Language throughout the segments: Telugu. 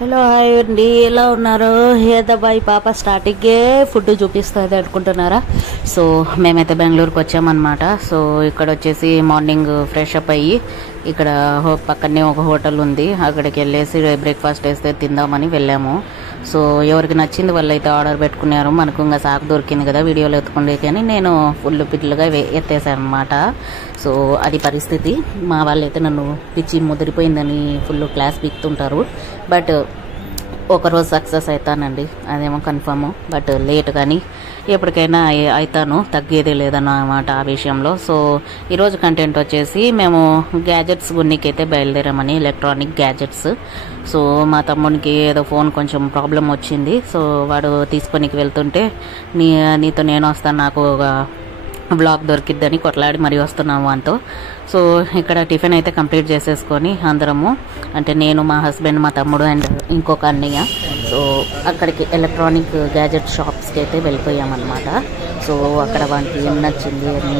హలో హాయ్ అండి, ఎలా ఉన్నారు? ఏదబ్బాయి పాప స్టార్టింగే ఫుడ్ చూపిస్తుంది అనుకుంటున్నారా? సో మేమైతే బెంగళూరుకి వచ్చామన్నమాట. సో ఇక్కడ వచ్చేసి మార్నింగ్ ఫ్రెష్ అప్ అయ్యి ఇక్కడ పక్కనే ఒక హోటల్ ఉంది, అక్కడికి వెళ్ళేసి బ్రేక్ఫాస్ట్ వేస్తే తిందామని వెళ్ళాము. సో ఎవరికి నచ్చింది వాళ్ళు అయితే ఆర్డర్ పెట్టుకున్నారు. మనకు ఇంకా సాకు దొరికింది కదా వీడియోలో ఎత్తుకుండే, కానీ నేను ఫుల్ పిట్లుగా ఎత్తేసాను అనమాట. సో అది పరిస్థితి. మా వాళ్ళైతే నన్ను పిచ్చి ముదిరిపోయిందని ఫుల్ క్లాస్ పీక్తుంటారు. బట్ ఒకరోజు సక్సెస్ అవుతానండి, అదేమో కన్ఫర్మ్. బట్ లేట్ కానీ ఎప్పటికైనా అవుతాను, తగ్గేదే లేదన్నమాట ఆ విషయంలో. సో ఈరోజు కంటెంట్ వచ్చేసి మేము గ్యాజెట్స్ కొన్నికైతే బయలుదేరామని, ఎలక్ట్రానిక్ గ్యాజెట్స్. సో మా తమ్మునికి ఏదో ఫోన్ కొంచెం ప్రాబ్లం వచ్చింది. సో వాడు తీసుకొనికి వెళ్తుంటే నీతో నేను వస్తాను, నాకు ఒక బ్లాగ్ దొరికిద్దని కొట్లాడి మరీ వస్తున్నాము అంతో. సో ఇక్కడ టిఫిన్ అయితే కంప్లీట్ చేసేసుకొని అందరము, అంటే నేను, మా హస్బెండ్, మా తమ్ముడు అండ్ ఇంకొక అన్నయ్య, సో అక్కడికి ఎలక్ట్రానిక్ గ్యాజెట్ షాప్స్కి అయితే వెళ్ళిపోయామన్నమాట. సో అక్కడ వానికి ఏం నచ్చింది అని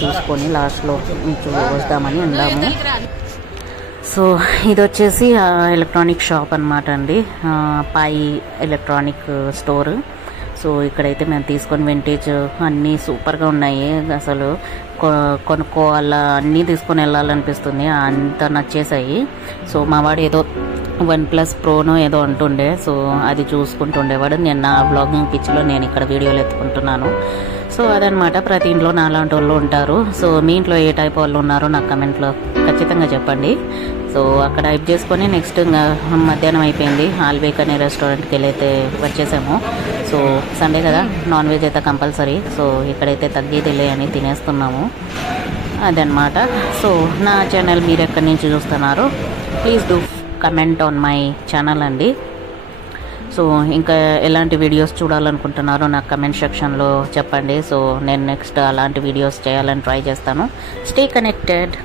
చూసుకొని లాస్ట్లో వస్తామని ఉందాము. సో ఇది వచ్చేసి ఎలక్ట్రానిక్ షాప్ అనమాట అండి, పాయి ఎలక్ట్రానిక్ స్టోర్. సో ఇక్కడైతే మేము తీసుకొని వింటేజ్ అన్నీ సూపర్గా ఉన్నాయి, అసలు కొనుక్కోవాలా, అన్నీ తీసుకొని వెళ్ళాలనిపిస్తుంది, అంత నచ్చేసాయి. సో మా వాడు ఏదో OnePlus Proనో ఏదో అంటుండే, సో అది చూసుకుంటుండేవాడు. నేను నా బ్లాగింగ్ పిచ్చిలో నేను ఇక్కడ వీడియోలు ఎత్తుకుంటున్నాను. సో అదనమాట, ప్రతి ఇంట్లో నాలాంటి వాళ్ళు ఉంటారు. సో మీ ఇంట్లో ఏ టైప్ వాళ్ళు ఉన్నారో నాకు కమెంట్లో ఖచ్చితంగా చెప్పండి. సో అక్కడ హైప్ చేసుకొని నెక్స్ట్ ఇంకా మధ్యాహ్నం అయిపోయింది, ఆల్వేక్ అనే రెస్టారెంట్కి వెళ్ళైతే వచ్చేసాము. సో సండే కదా, నాన్ వెజ్ అయితే కంపల్సరీ. సో ఇక్కడైతే తగ్గేదిలే అని తినేస్తున్నాము, అదనమాట. సో నా ఛానల్ మీరు ఎక్కడి నుంచి చూస్తున్నారు, please do comment on my channel అండి. సో ఇంకా ఎలాంటి వీడియోస్ చూడాలనుకుంటున్నారో నాకు కమెంట్ సెక్షన్లో చెప్పండి. సో నేను నెక్స్ట్ అలాంటి వీడియోస్ చేయాలని ట్రై చేస్తాను. Stay connected.